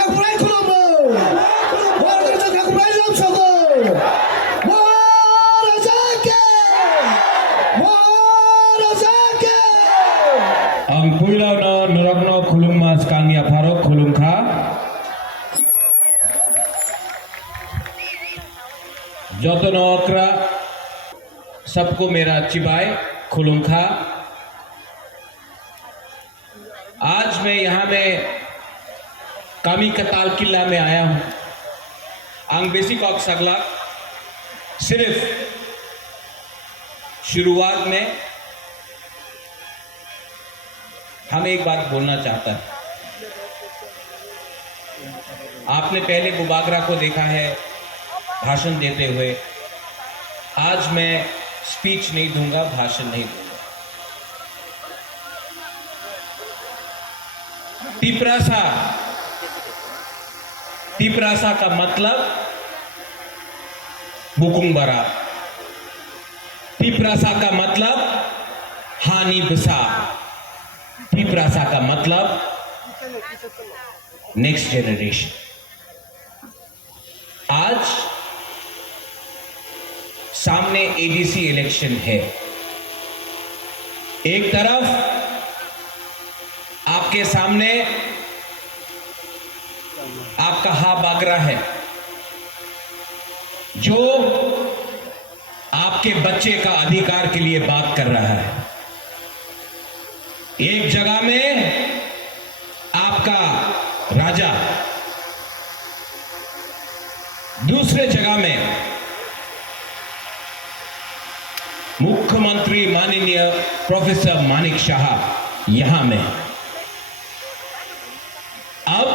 ঠাকুরাই খুলবো বরদর্শা ঠাকুরাই নাম সকল মহারাজাকে ang puilaw na nuragno khulung mas kangya pharok khulung kha joto nokra सबको मेरा चिबाय खुलुम खा। आज मैं यहाँ में कामी कताल किला में आया हूँ। आंग बेसिक ऑक सगला सिर्फ शुरुआत में हम एक बात बोलना चाहता है। आपने पहले बुबागरा को देखा है भाषण देते हुए। आज मैं स्पीच नहीं दूंगा, भाषण नहीं दूंगा। तिपरासा का मतलब बुकुंबरा, तिपरासा का मतलब हानि बिसा, तिपरासा का मतलब नेक्स्ट जनरेशन। आज सामने एडीसी इलेक्शन है। एक तरफ आपके सामने आपका हा बागरा है जो आपके बच्चे का अधिकार के लिए बात कर रहा है। एक जगह में आपका राजा, दूसरे जगह में मुख्यमंत्री माननीय प्रोफेसर मानिक शाह यहां में। अब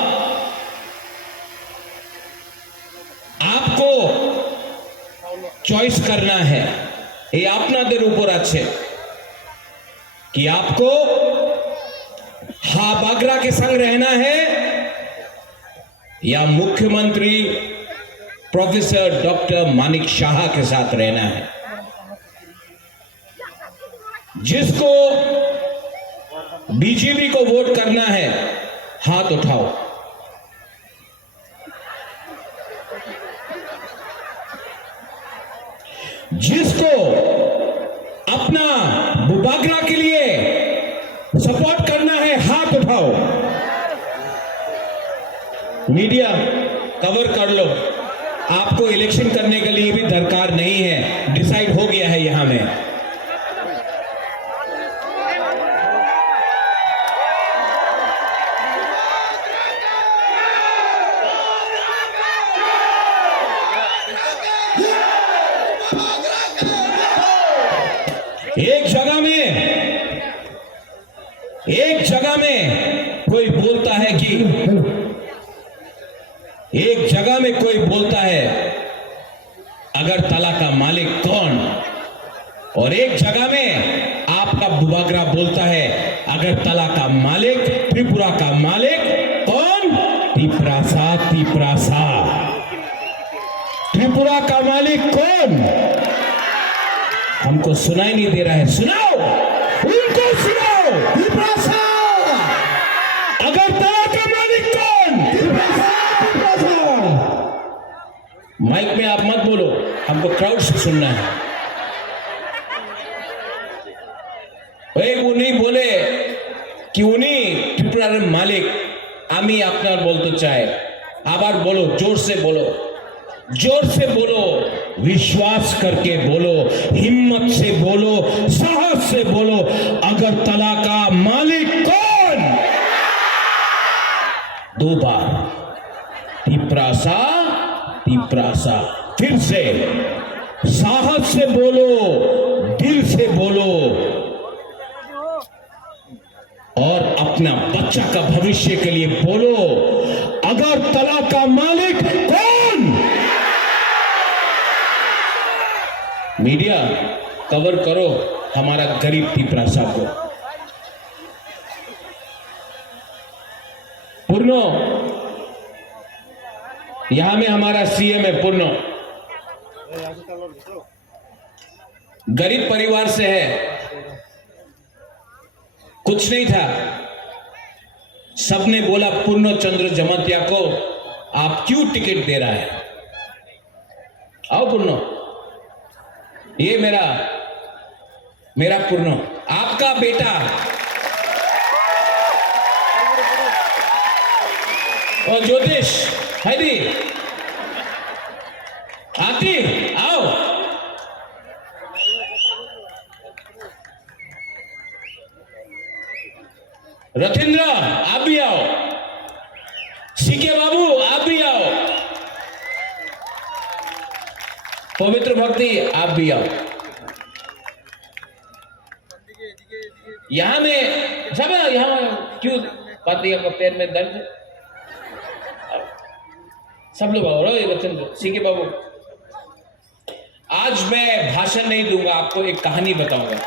आपको चॉइस करना है, ये आपनादेर ऊपर আছে कि आपको हा बागरा के संग रहना है या मुख्यमंत्री प्रोफेसर डॉक्टर मानिक शाह के साथ रहना है। जिसको बीजेपी को वोट करना है हाथ उठाओ। जिसको अपना बुबागरा के लिए सपोर्ट करना है हाथ उठाओ। मीडिया कवर कर लो। आपको इलेक्शन करने के लिए भी दरकार नहीं है, डिसाइड हो गया है यहां में। एक जगह में कोई बोलता है कि अगरतला का मालिक कौन, और एक जगह में आपका बुबागरा बोलता है अगरतला का मालिक, त्रिपुरा का मालिक कौन? तिपरासा। त्रिपुरा का मालिक कौन? हमको सुनाई नहीं दे रहा है, सुनाओ, उनको सुनाओ। तिपरासा। अगरतला का मालिक कौन? तिपरासा। माइक में आप मत बोलो, हमको क्राउड से सुनना है। उन्हीं बोले कि उन्हीं त्रिपुरार मालिक आमी आपनार बोलते चाहे। आबार बोलो, जोर से बोलो, विश्वास करके बोलो, हिम्मत से बोलो, साहस से बोलो। अगरतला का मालिक कौन? दो बार तिपरासा। फिर से साहस से बोलो, दिल से बोलो, और अपना बच्चा का भविष्य के लिए बोलो। अगरतला का मालिक कौन? मीडिया कवर करो हमारा गरीब तिपरासा को। पूर्णो, यहां में हमारा सीएम है पूर्णो, गरीब परिवार से है, कुछ नहीं था, सबने बोला पूर्ण चंद्र जमतिया को आप क्यों टिकट दे रहा है? आओ पूर्ण, ये मेरा पूर्ण, आपका बेटा और ज्योतिष हैदी आती, आओ। रथिंद्र आप भी आओ, सीके बाबू आप भी आओ, पवित्र भक्ति आप भी आओ। यहां में सब यहां क्यों पाती आपका पैर में दर्द? सब लोग आओ। रथिंद्र, सीके बाबू, आज मैं भाषण नहीं दूंगा, आपको एक कहानी बताऊंगा।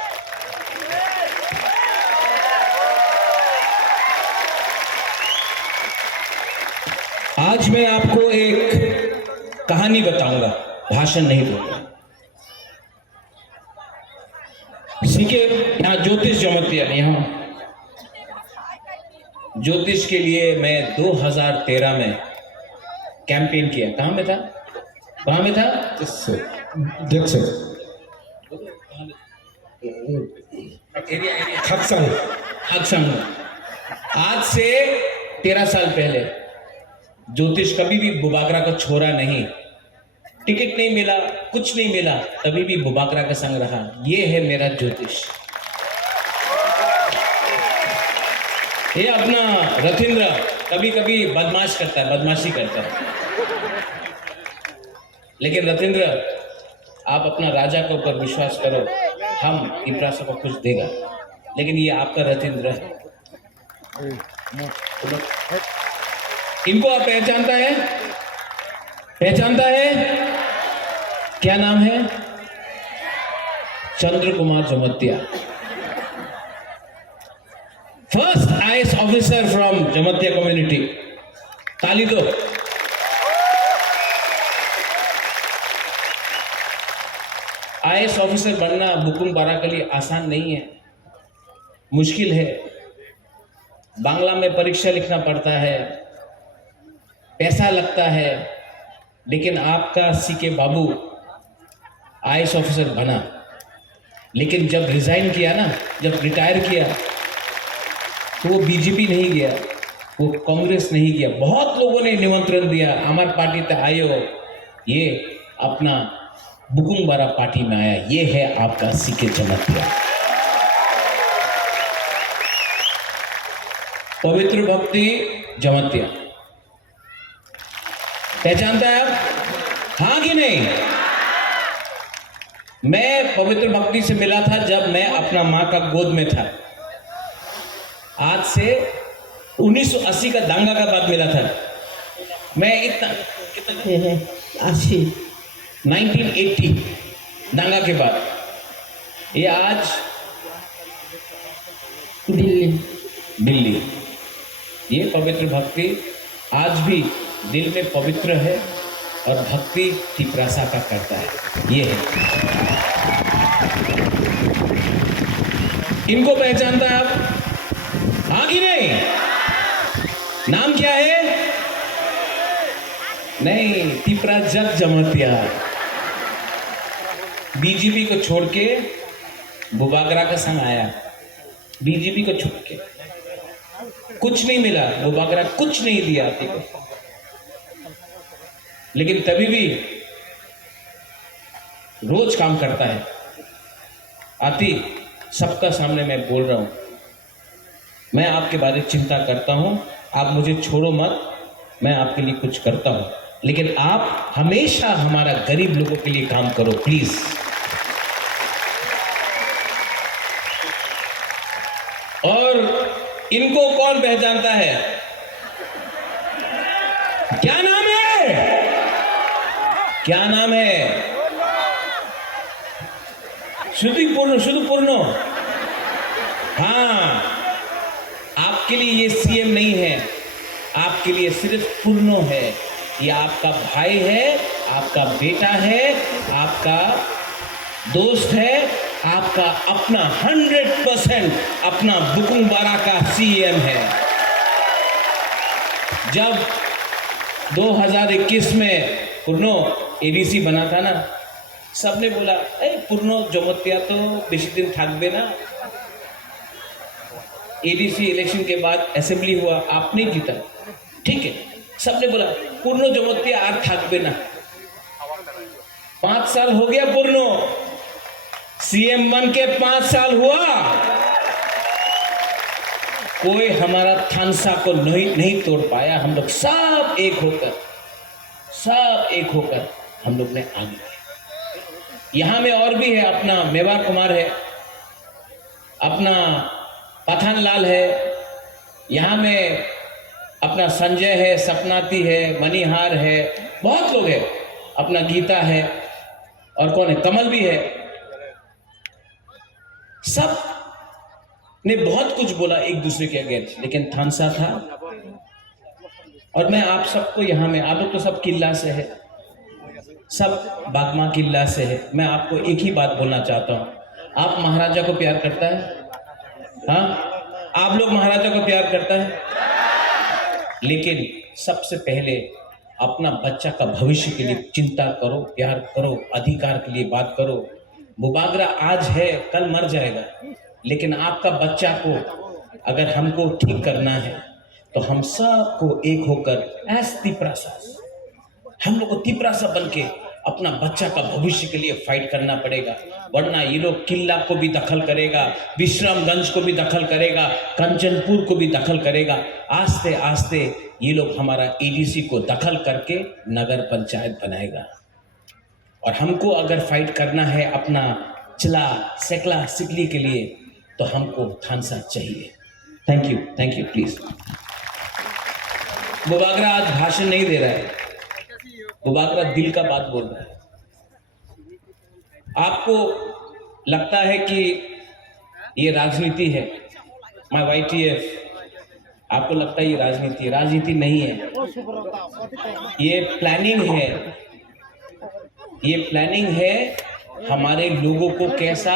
आज मैं आपको एक कहानी बताऊंगा, भाषण नहीं दूंगा। सीके यहां ज्योतिष जमतिया, यहां ज्योतिष के लिए मैं 2013 में कैंपेन किया। कहां में था? खक्संग। आज से 13 साल पहले ज्योतिष कभी भी बुबागरा को छोड़ा नहीं, टिकट नहीं मिला, कुछ नहीं मिला, तभी भी बुबागरा का संग रहा। ये है मेरा ज्योतिष। ये अपना रथिंद्र कभी कभी बदमाशी करता है, लेकिन रथिंद्र आप अपना राजा के ऊपर विश्वास करो, हम इब्रासा को कुछ देगा। लेकिन ये आपका रथिंद्र है, इनको आप पहचानता है? क्या नाम है? Chandra Kumar Jamatia, first IAS officer from Jamatia community. ताली दो। आईएएस ऑफिसर बनना बुकुम बारा के लिए आसान नहीं है, मुश्किल है। बांग्ला में परीक्षा लिखना पड़ता है, पैसा लगता है, लेकिन आपका सीके बाबू आईएएस ऑफिसर बना। लेकिन जब रिजाइन किया ना, जब रिटायर किया, तो वो बीजेपी नहीं गया, वो कांग्रेस नहीं गया। बहुत लोगों ने निमंत्रण दिया, हमारे पार्टी तक आयो, ये अपना बुकुम बारा पार्टी में आया। ये है आपका सीके जमतिया, पवित्र भक्ति जमतिया। पहचानता है आप? हाँ कि नहीं? मैं पवित्र भक्ति से मिला था जब मैं अपना मां का गोद में था। आज से 1980 का दंगा का बाद मिला था मैं। कितना 1980 दंगा के बाद। ये आज दिल्ली। ये पवित्र भक्ति आज भी दिल में पवित्र है और भक्ति तिपरासा का करता है। ये है, इनको पहचानता है आप? हाँ कि नहीं? नाम क्या है? नहीं, तिपरा जग जमतिया। बीजेपी को छोड़ के बुबागरा का संग आया। बीजेपी को छोड़ के कुछ नहीं मिला, बुबागरा कुछ नहीं दिया आती को, लेकिन तभी भी रोज काम करता है। आती, सबका सामने मैं बोल रहा हूं, मैं आपके बारे में चिंता करता हूं, आप मुझे छोड़ो मत, मैं आपके लिए कुछ करता हूं, लेकिन आप हमेशा हमारा गरीब लोगों के लिए काम करो प्लीज। और इनको कौन पहचानता है? क्या नाम है? क्या नाम है? शुद्धपूर्ण। हाँ, आपके लिए ये सीएम नहीं है, आपके लिए सिर्फ पूर्णो है। ये आपका भाई है, आपका बेटा है, आपका दोस्त है, आपका अपना 100% अपना बुकुम बारा का सीएम है। जब 2021 में पूर्णो एडीसी बना था ना, सबने बोला पूर्णो जमतिया तो बेशी दिन थाकबे ना। एडीसी इलेक्शन के बाद असेंबली हुआ, आपने जीता, ठीक है, सबने बोला पूर्णो जमतिया आज थाकबे ना। 5 साल हो गया पूर्णो, सीएम बन के 5 साल हुआ, कोई हमारा थानसा को नहीं तोड़ पाया। हम लोग सब एक होकर हम लोग ने आगे बढ़े। यहां में और भी है, अपना मेवार कुमार है, अपना पठान लाल है, यहां में अपना संजय है, सपनाती है, मनीहार है, बहुत लोग हैं, अपना गीता है, और कौन है, कमल भी है। सब ने बहुत कुछ बोला एक दूसरे के अगेंस्ट, लेकिन थानसा था। और मैं आप सबको यहाँ में, आप लोग तो सब किला से है, सब बागमा किला से है, मैं आपको एक ही बात बोलना चाहता हूँ, आप महाराजा को प्यार करता है? हाँ, आप लोग महाराजा को प्यार करता है? लेकिन सबसे पहले अपना बच्चा का भविष्य के लिए चिंता करो, प्यार करो, अधिकार के लिए बात करो। बुबागरा आज है, कल मर जाएगा, लेकिन आपका बच्चा को अगर हमको ठीक करना है तो हम सबको एक होकर एस तिपरासा, हम लोग को तिपरासा बन के अपना बच्चा का भविष्य के लिए फाइट करना पड़ेगा। वरना ये लोग किला को भी दखल करेगा, विश्रामगंज को भी दखल करेगा, कंचनपुर को भी दखल करेगा। आस्ते आस्ते ये लोग हमारा एडीसी को दखल करके नगर पंचायत बनाएगा। और हमको अगर फाइट करना है अपना चला सेकला सिकली के लिए, तो हमको थानसा चाहिए। Thank you please. बुबागरा आज भाषण नहीं दे रहा है, बुबागरा दिल का बात बोल रहा है। आपको लगता है कि ये राजनीति है, माय वाईटीएफ, आपको लगता है ये राजनीति है, राजनीति नहीं है, ये प्लानिंग है। ये प्लानिंग है हमारे लोगों को कैसा,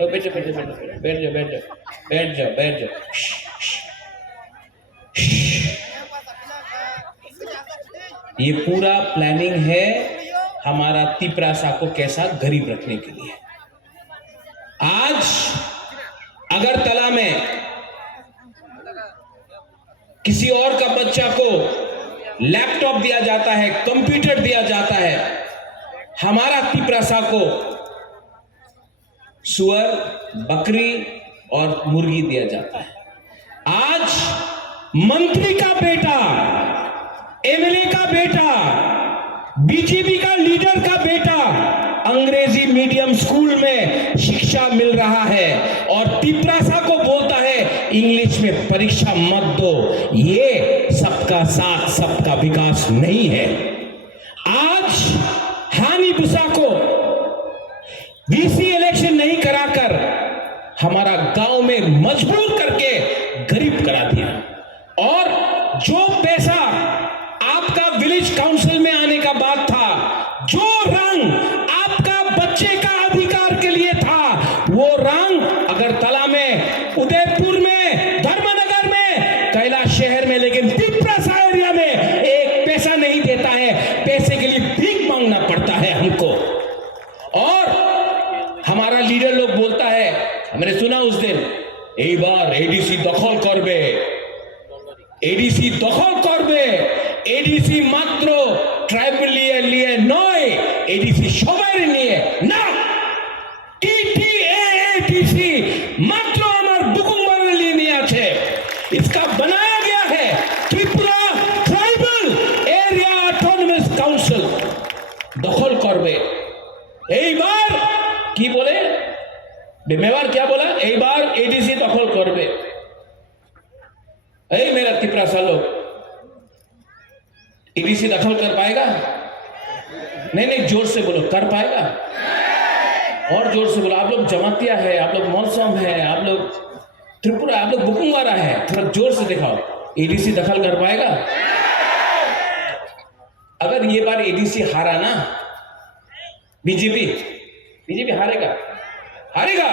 बैठ जाओ। ये पूरा प्लानिंग है हमारा तिपरासा को कैसा गरीब रखने के लिए। आज अगरतला में किसी और का बच्चा को लैपटॉप दिया जाता है, कंप्यूटर दिया जाता है, हमारा तिपरासा को सुअर, बकरी और मुर्गी दिया जाता है। आज मंत्री का बेटा, एमएलए का बेटा, बीजेपी का लीडर का बेटा अंग्रेजी मीडियम स्कूल में शिक्षा मिल रहा है और तिपरासा को बोलता है इंग्लिश में परीक्षा मत दो। ये सबका साथ सबका विकास नहीं है। आज हानि बुसा को वीसी इलेक्शन नहीं कराकर हमारा गांव में मजबूर करके गरीब करा दिया। और जो पैसा आपका विलेज काउंसिल में आने का बात था, जो रंग आपका बच्चे का अधिकार के लिए था, वो रंग अगरतला में, उदयपुर में, धर्मनगर में, कैलाश शहर में, लेकिन तिपरासा एरिया में एक पैसा नहीं देता है। पैसे के लिए भीख मांगना पड़ता है हमको। और हमारा लीडर लोग बोलता है, हमने सुना उस दिन, एक बार एडीसी दखल करबे, एडीसी दखल करबे, एडीसी मात्र ट्राइबल लिए नय, एडीसी সবাই নিয়ে না, टीटीएटीसी मात्र हमार बुकुंबार लिए नहीं আছে। इसका बनाया गया है Tripura tribal area autonomous council दखल करबे। एक बार की बोले मेवार, क्या बोला, एक बार एडीसी दखल करबे। ऐ मेरा तिपरासा लोग, एडीसी दखल कर पाएगा? नहीं, जोर से बोलो, कर पाएगा? और जोर से बोलो। आप लोग जमातिया है, आप लोग मौसम है, आप लोग त्रिपुरा, आप लोग बुकुंगारा है, थोड़ा जोर से दिखाओ, एडीसी दखल कर पाएगा? अगर ये बार एडीसी हारा ना, बीजेपी हारेगा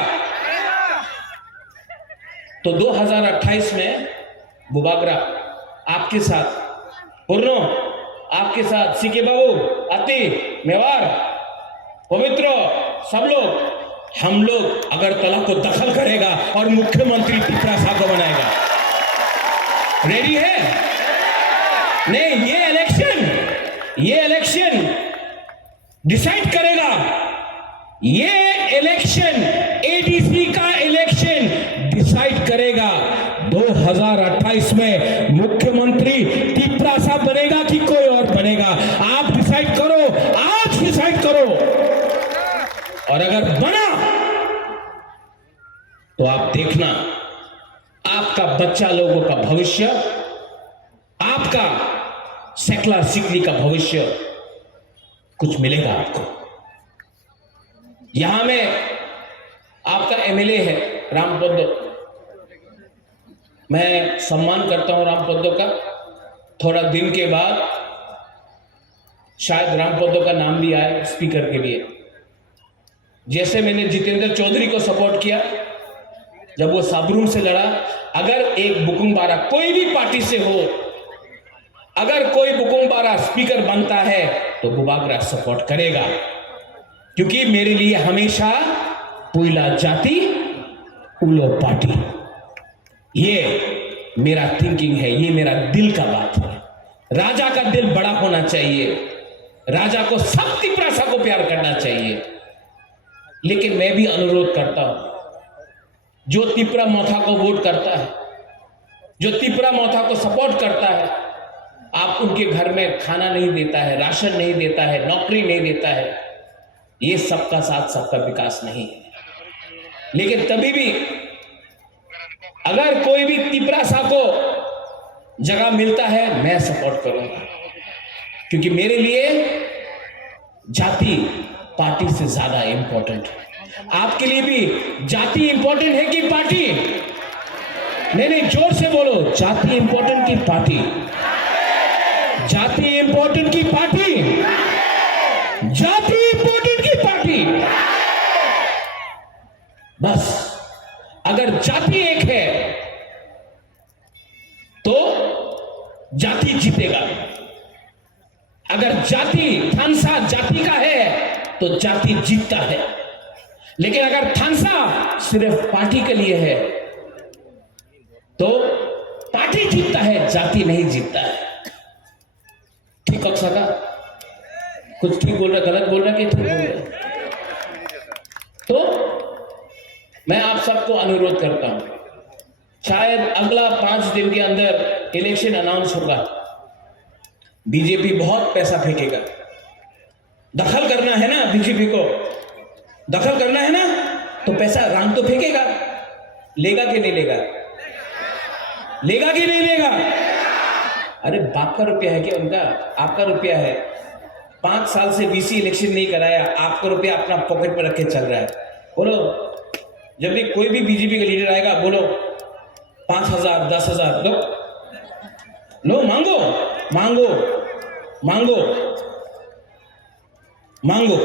तो 2028 में बुबागरा आपके साथ पूर्णो, आपके साथ सीके बाबू, अति, मेवार, पवित्र, सब लोग, हम लोग अगरतला को दखल करेगा और मुख्यमंत्री तिपरासा को बनाएगा। रेडी है? नहीं, ये इलेक्शन डिसाइड करेगा। ये इलेक्शन एडीसी का इलेक्शन डिसाइड करेगा 2028 में मुख्यमंत्री तिपरासा बनेगा कि कोई और बनेगा। आप डिसाइड करो, आज डिसाइड करो। और अगर बना तो आप देखना, आपका बच्चा लोगों का भविष्य, आपका सेकला सिकली का भविष्य कुछ मिलेगा आपको। यहां में आपका एमएलए है रामपद्दो, मैं सम्मान करता हूं रामपद्दो का। थोड़ा दिन के बाद शायद रामपद्दो का नाम भी आए स्पीकर के लिए। जैसे मैंने जितेंद्र चौधरी को सपोर्ट किया जब वो साबरूम से लड़ा। अगर एक बुकुंबारा कोई भी पार्टी से हो, अगर कोई बुकुंबारा स्पीकर बनता है तो बुबागरा सपोर्ट करेगा, क्योंकि मेरे लिए हमेशा पुइला जाति उलो पार्टी, ये मेरा थिंकिंग है, ये मेरा दिल का बात है। राजा का दिल बड़ा होना चाहिए, राजा को सब तिपरासा को प्यार करना चाहिए। लेकिन मैं भी अनुरोध करता हूं, जो तिपरा मोथा को वोट करता है, जो तिपरा मोथा को सपोर्ट करता है, आप उनके घर में खाना नहीं देता है, राशन नहीं देता है, नौकरी नहीं देता है, ये सबका साथ सबका विकास नहीं है। लेकिन तभी भी अगर कोई भी तिपरासा को जगह मिलता है, मैं सपोर्ट करूंगा, क्योंकि मेरे लिए जाति पार्टी से ज्यादा इंपॉर्टेंट है। आपके लिए भी जाति इंपॉर्टेंट है कि पार्टी? नहीं, जोर से बोलो, जाति इंपॉर्टेंट की पार्टी? जाति इंपॉर्टेंट की पार्टी? जाति इंपॉर्टेंट की पार्टी? बस अगर जाति एक है तो जाति जीतेगा। अगर जाति थानसा जाति का है तो जाति जीतता है। लेकिन अगर थानसा सिर्फ पार्टी के लिए है तो पार्टी जीतता है, जाति नहीं जीतता है। ठीक हो सका? कुछ ठीक बोल रहा, गलत बोल रहा कि ठीक बोल रहा? तो मैं आप सबको अनुरोध करता हूं, शायद अगला 5 दिन के अंदर इलेक्शन अनाउंस होगा। बीजेपी बहुत पैसा फेंकेगा। दखल करना है ना, बीजेपी को दखल करना है ना, तो पैसा राम तो फेंकेगा। लेगा कि नहीं लेगा? लेगा कि नहीं लेगा? अरे बाप का रुपया है क्या उनका? आपका रुपया है। 5 साल से बीसी इलेक्शन नहीं कराया, आपका रुपया अपना पॉकेट में रख के चल रहा है। बोलो, जब भी कोई भी बीजेपी का लीडर आएगा, बोलो 5,000 10,000 दो, लो, मांगो मांगो मांगो मांगो।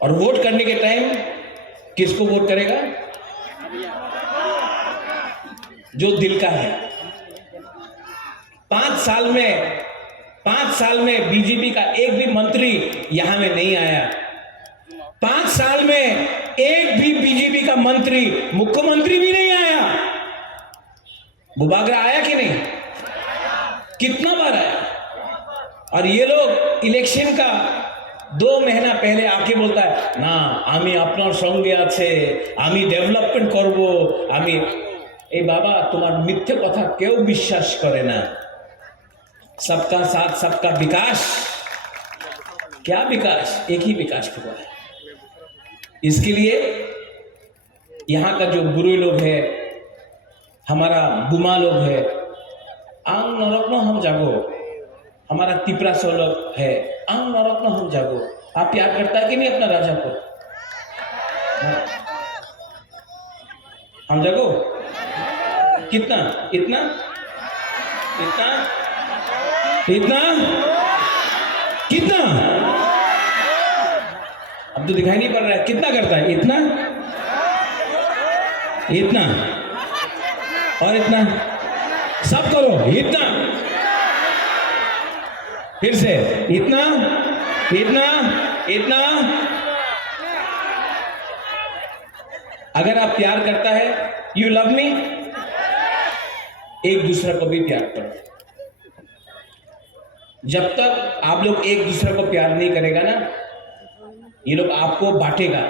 और वोट करने के टाइम किसको वोट करेगा? जो दिल का है। 5 साल में बीजेपी का एक भी मंत्री यहां में नहीं आया। 5 साल में एक भी बीजेपी का मंत्री, मुख्यमंत्री भी नहीं आया। बुबागरा आया कि नहीं? कितना बार आया? और ये लोग इलेक्शन का 2 महीना पहले आके बोलता है ना, आमी अपनार संगे आछे, आमी डेवलपमेंट करबो, आमी। ए बाबा, तुम्हार मिथ्ये कथा केउ विश्वास करे ना। सबका साथ सबका विकास, क्या विकास? एक ही विकास हुआ है। इसके लिए यहां का जो बुरे लोग है, हमारा बुमा लोग है, आंग नरक हम जागो, हमारा तिपरासा लोग है, आंग नरक हम जागो। आप प्यार करता है कि नहीं अपना राजा को? हम जागो कितना? इतना इतना इतना कितना? अब तो दिखाई नहीं पड़ रहा है कितना करता है। इतना इतना और इतना सब करो, इतना, फिर से इतना, इतना, इतना। अगर आप प्यार करता है, यू लव मी, एक दूसरे को भी प्यार करो। जब तक आप लोग एक दूसरे को प्यार नहीं करेगा ना, ये लोग आपको बांटेगा,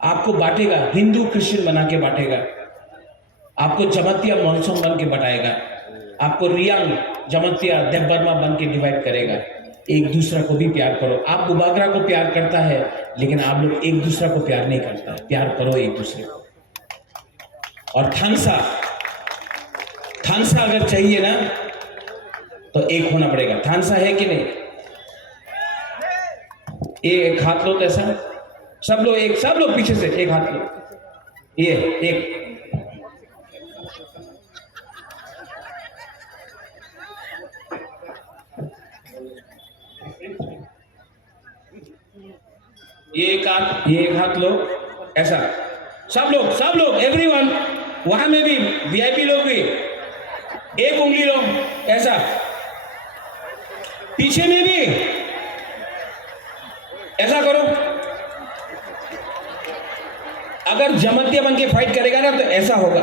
आपको बांटेगा, हिंदू क्रिश्चियन बना के बांटेगा, आपको जमातिया मौसम बन के बटाएगा, आपको रियांग जमातिया देवबर्मा बन के डिवाइड करेगा। एक दूसरे को भी प्यार करो। आप बुबागरा को प्यार करता है, लेकिन आप लोग एक दूसरे को प्यार नहीं करता है। प्यार करो एक दूसरे को। और थानसा अगर चाहिए ना तो एक होना पड़ेगा। थानसा है कि नहीं? एक हाथ लो, तो ऐसा सब लोग पीछे से एक हाथ लो, ये एक। ये एक हाथ लो, ऐसा सब लोग एवरीवन। वहां में भी वीआईपी लोग भी एक उंगली लो, ऐसा। पीछे में भी ऐसा करो। अगर जमतिया बन के फाइट करेगा ना तो ऐसा होगा।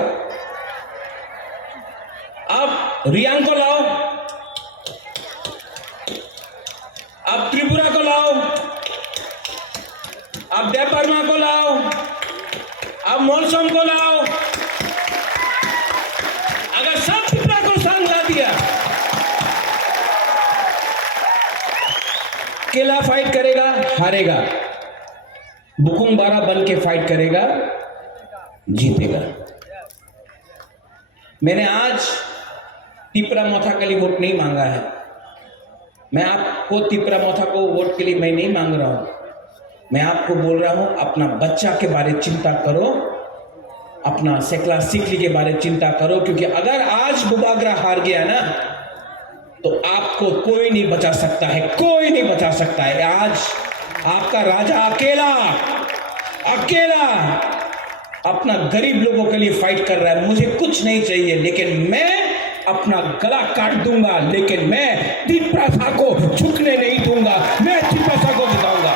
अब रियांग को लाओ, अब त्रिपुरा को लाओ, अब देवबर्मा को लाओ, अब मोलसम को लाओ। अगर सब त्रिपुरा को संग ला दिया, अकेला फाइट करेगा, हारेगा। बुकुंग बारा बन के फाइट करेगा, जीतेगा। मैंने आज तिपरा मोथा के लिए वोट नहीं मांगा है। मैं आपको तिपरा मोथा को वोट के लिए मैं नहीं मांग रहा हूं। मैं आपको बोल रहा हूं, अपना बच्चा के बारे में चिंता करो, अपना सेकला सिकली के बारे में चिंता करो। क्योंकि अगर आज बुबागरा हार गया ना तो आपको कोई नहीं बचा सकता है, कोई नहीं बचा सकता है। आज आपका राजा अकेला अपना गरीब लोगों के लिए फाइट कर रहा है। मुझे कुछ नहीं चाहिए, लेकिन मैं अपना गला काट दूंगा, लेकिन मैं तिपरा को झुकने नहीं दूंगा। मैं तिपरा को जिताऊंगा।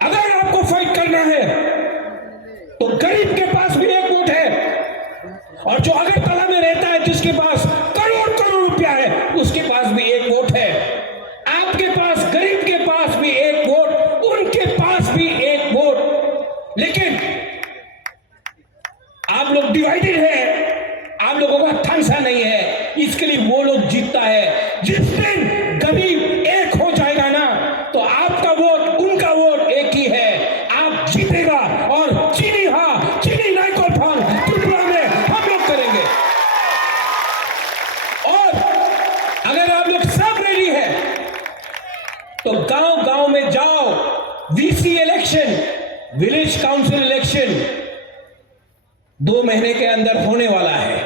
अगर आपको फाइट करना है तो गरीब के पास भी एक वोट है, और जो अगरतला में रहता है जिसके पास करोड़ रुपया है उसके पास भी एक वोट है। आपके पास, गरीब के पास भी एक वोट, उनके पास भी एक वोट। लेकिन आप लोग डिवाइडेड है, आप लोगों का थानसा नहीं है, इसके लिए वो लोग जीतता है। जिस दिन गरीब एक हो जाएगा ना तो आपका वोट, उनका वोट एक ही है, आप जीतेगा। और चीनी नाइकोल फाल त्रिपुरा में हम लोग करेंगे। और अगर आप लोग सब रेडी है तो गांव में जाओ। VC election, village council election 2 महीने के अंदर होने वाला है।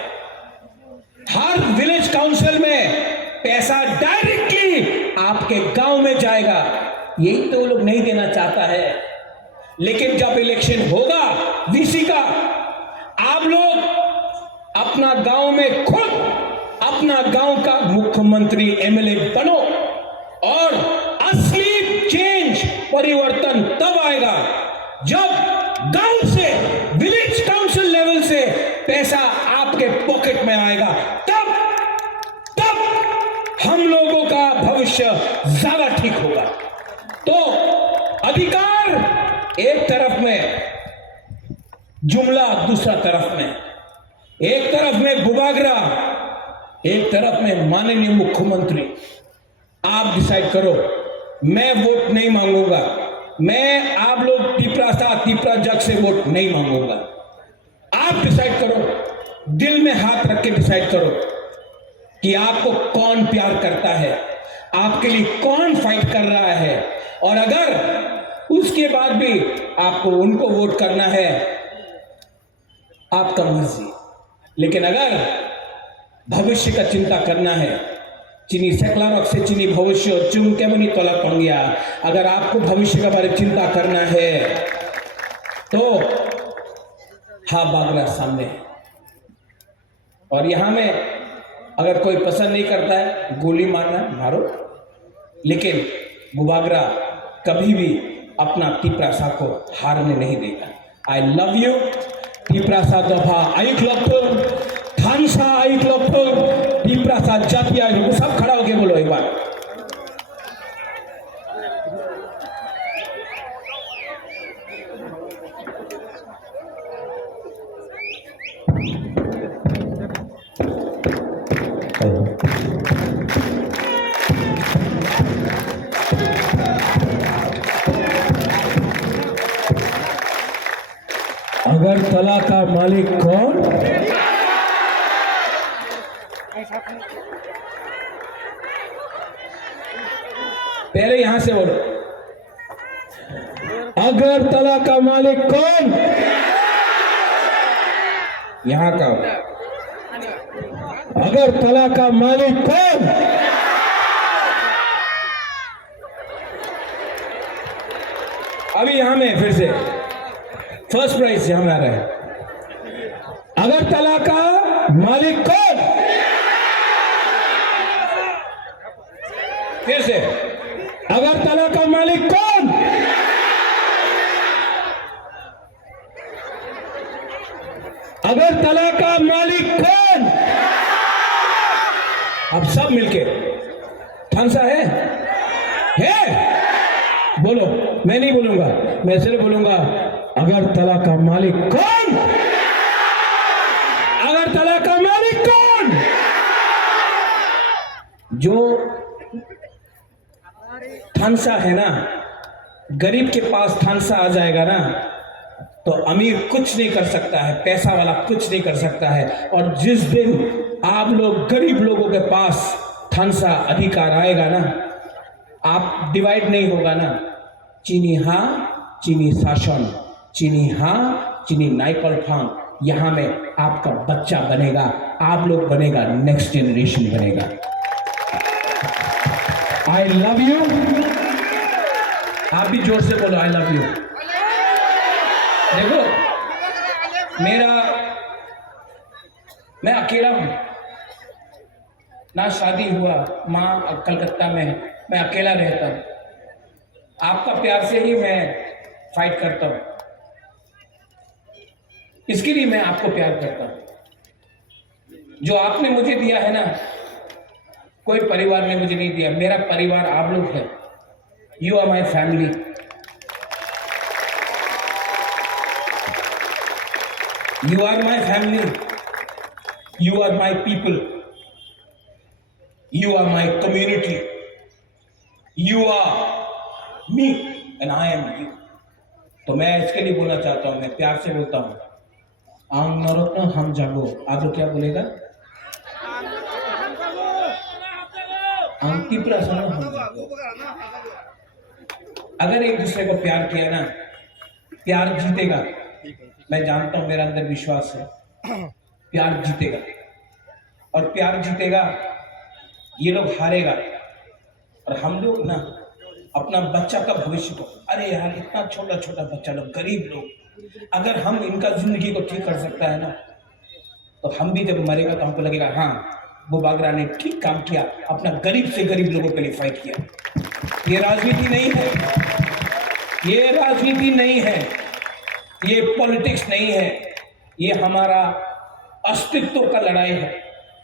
हर विलेज काउंसिल में पैसा डायरेक्टली आपके गांव में जाएगा। यही तो लोग नहीं देना चाहता है। लेकिन जब इलेक्शन होगा वीसी का, आप लोग अपना गांव में खुद अपना गांव का मुख्यमंत्री एमएलए बनो। और असली चेंज, परिवर्तन तब आएगा जब गांव से, विलेज काउंसिल लेवल से पैसा आपके पॉकेट में आएगा। तब हम लोगों का भविष्य ज्यादा ठीक होगा। तो अधिकार एक तरफ में, जुमला दूसरा तरफ में। एक तरफ में बुबागरा, एक तरफ में माननीय मुख्यमंत्री। आप डिसाइड करो। मैं वोट नहीं मांगूंगा। मैं आप लोग तिपरा जग से वोट नहीं मांगूंगा। आप डिसाइड करो, दिल में हाथ रख के डिसाइड करो कि आपको कौन प्यार करता है, आपके लिए कौन फाइट कर रहा है। और अगर उसके बाद भी आपको उनको वोट करना है, आपका मर्जी। लेकिन अगर भविष्य का चिंता करना है चीनी सेकलारक से चीनी भविष्य चुम केमनी तोला पंगिया। अगर आपको भविष्य के बारे में चिंता करना है तो हा बागरा सामने। और यहां में अगर कोई पसंद नहीं करता है गोली मारना मारो, लेकिन बुबागरा कभी भी अपना तिप्रासा को हारने नहीं देगा। आई लव यू तिप्रासा दफा आई क्लब थानसा आई क्लब तिप्रासा जाति आई। सब खड़ा होके बोलो एक बार। अगरतला का मालिक कौन? पहले यहां से बोलो, अगरतला का मालिक कौन? यहां का अगरतला का मालिक कौन? अभी यहां में फिर से फर्स्ट प्राइज से हमें आ रहा है। अगरतला का मालिक कौन? फिर से अगरतला का मालिक कौन? अगरतला का मालिक कौन? अब सब मिलके थानसा है बोलो। मैं नहीं बोलूंगा, मैं सिर्फ बोलूंगा अगरतला का मालिक कौन? अगरतला का मालिक कौन? जो थानसा है ना, गरीब के पास थानसा आ जाएगा ना तो अमीर कुछ नहीं कर सकता है, पैसा वाला कुछ नहीं कर सकता है। और जिस दिन आप लोग गरीब लोगों के पास थानसा अधिकार आएगा ना, आप डिवाइड नहीं होगा ना, चीनी हाँ चीनी शासन, चीनी हाँ चीनी नाइकल फांग, यहां में आपका बच्चा बनेगा, आप लोग बनेगा, नेक्स्ट जनरेशन बनेगा। I love you. आप भी जोर से बोलो आई लव यू। देखो मैं अकेला हूं ना, शादी हुआ, माँ कलकत्ता में है, मैं अकेला रहता हूं। आपका प्यार से ही मैं फाइट करता हूं, इसके लिए मैं आपको प्यार करता हूं। जो आपने मुझे दिया है ना, कोई परिवार ने मुझे नहीं दिया, मेरा परिवार आप लोग हैं। You are my family. You are my family, you are my people, you are my community, you are me and I am you. तो मैं इसके लिए बोलना चाहता हूं, मैं प्यार से बोलता हूं, आम नरत्न हम जागो। आप लोग क्या बोलेगा? आम तीव्र हम जागो। अगर एक दूसरे को प्यार किया ना, प्यार जीतेगा। मैं जानता हूं, मेरा अंदर विश्वास है, प्यार जीतेगा। और प्यार जीतेगा, ये लोग हारेगा। और हम लोग ना अपना बच्चा का भविष्य को, अरे यार इतना छोटा छोटा बच्चा लोग, गरीब लोग, अगर हम इनका जिंदगी को ठीक कर सकता है ना, तो हम भी जब मरेगा तो हमको लगेगा हाँ वो बागरा ने ठीक काम किया, अपना गरीब से गरीब लोगों के लिए फाइट किया। ये राजनीति नहीं है, ये राजनीति नहीं है, ये पॉलिटिक्स नहीं है, ये हमारा अस्तित्व का लड़ाई है,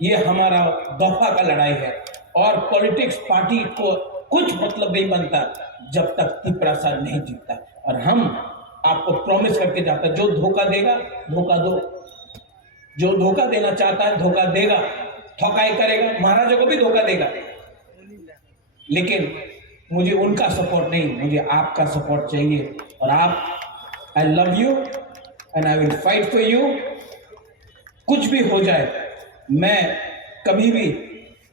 ये हमारा दफा का लड़ाई है। और पॉलिटिक्स पार्टी को कुछ मतलब नहीं बनता जब तक तिप्रासा नहीं जीतता। और हम आपको प्रॉमिस करके जाता, जो धोखा देगा धोखा दो, जो धोखा देना चाहता है धोखा देगा, ठकाई करेगा, महाराजा को भी धोखा देगा। लेकिन मुझे उनका सपोर्ट नहीं, मुझे आपका सपोर्ट चाहिए। और आप, I love you and I will fight for you. कुछ भी हो जाए, मैं कभी भी,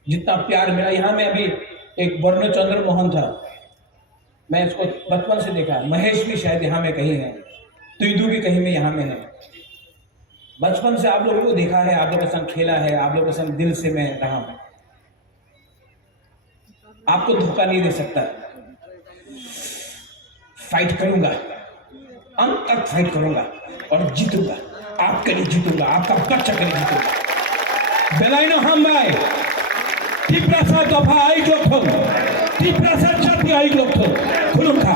जितना प्यार मेरा यहाँ में, अभी एक वर्ण चंद्र मोहन था, मैं इसको बचपन से देखा, महेश भी शायद यहाँ में कहीं है, तुइदू भी कहीं में यहाँ में है। बचपन से आप लोगों को देखा है, आप लोगों के संग खेला है, आप लोगों के संग दिल से मैं रहा हूँ। आपको धोखा नहीं दे सकता। फाइट करूंगा, अंत तक फाइट करूंगा और जीतूंगा। आपके लिए जीतूंगा, आपका बच्चा के लिए जीतूंगा। बेलाइनो हम भाई टिप्रासा दफा आई लोग टिप्रासा जाति आई लोग खुलूंगा।